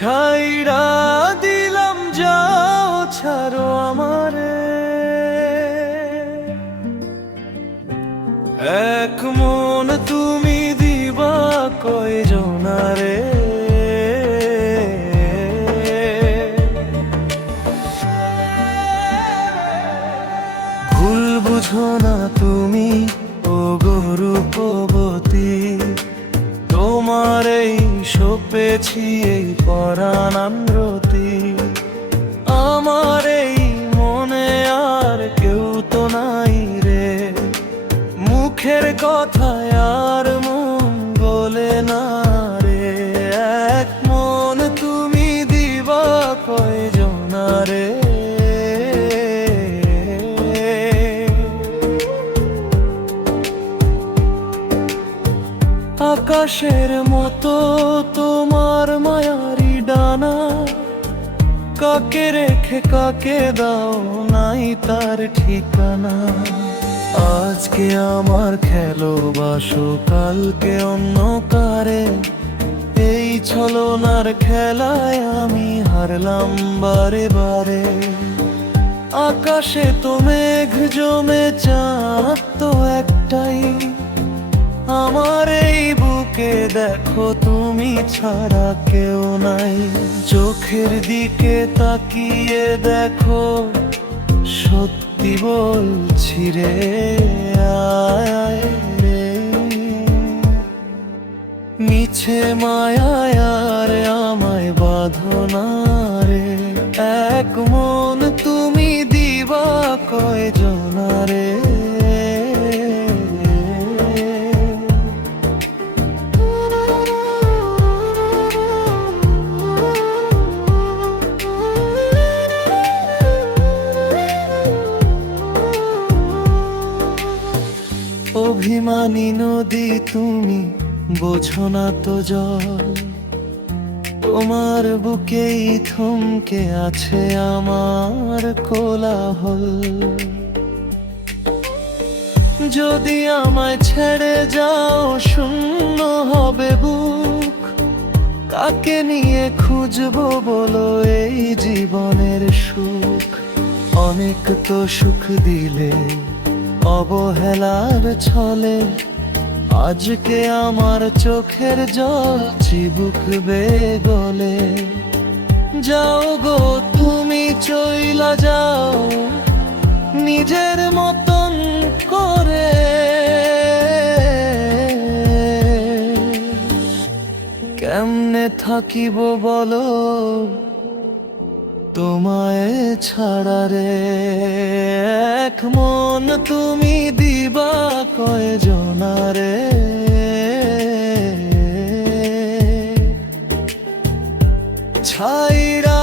ছাইড়া দিলাম যাও ছাড়ো আমারে, এক মন তুমি দিবা কয়জনারে। ভুল বুঝো না তুমি ও রূপবতী, তোমার এই সপেছি এই পরাণান্দ্রতি। আমার এই মনে আর কেউ তো নাই রে, মুখের কথায় আর মন বলে না রে। এক মন তুমি দিবা কয়জনারে। আকাশের মতো তোমার মায়ারি ডানা, কাকে রেখে কাকে দাও নাই তার ঠিকানা। আজকে আমার খেলোবাসো কালকে অন্য কারে, এই ছলনার খেলায় আমি হারলাম বারে বারে। আকাশে তো মেঘ জমে চাঁদ তো একটাই, আমার এই বুকে দেখো তুমি ছাড়া কেউ নাই। চোখের দিকে তাকিয়ে দেখো সত্যি বলছি রে, আয় রে। মিছে মায়ায় আর আমায় বাঁধো না রে, এক মন তুমি দিবা কয়জনারে। অভিমানী নদী তুমি বোঝো না তো জল, তোমার বুকেই থমকে আছে আমার কোলাহল। যদি আমায় ছেড়ে যাও শূন্য হবে বুক, কাকে নিয়ে খুঁজবো বলো এই জীবনের সুখ। অনেক তো সুখ দিলে অবহেলার ছলে, আজকে আমার চোখের জল চিবুক বেগলে। যাও গো তুমি চইলা যাও নিজের মতন করে, কেমনে থাকিব বলো তোমায় ছাড়া রে। এক মন তুমি দিবা কয়জনারে। ছাইড়া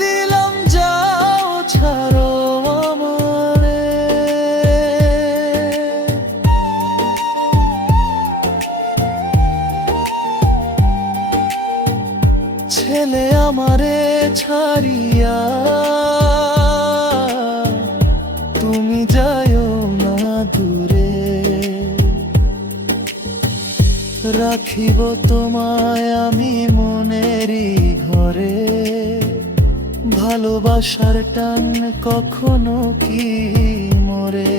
দিলাম যাও ছাড়ো আমারে, ছেলে আমারে ছাড়িয়া তুমি যাও না দূরে। রাখিব তোমায় আমি মনেরই ঘরে, ভালোবাসার টান কখনো কি মরে।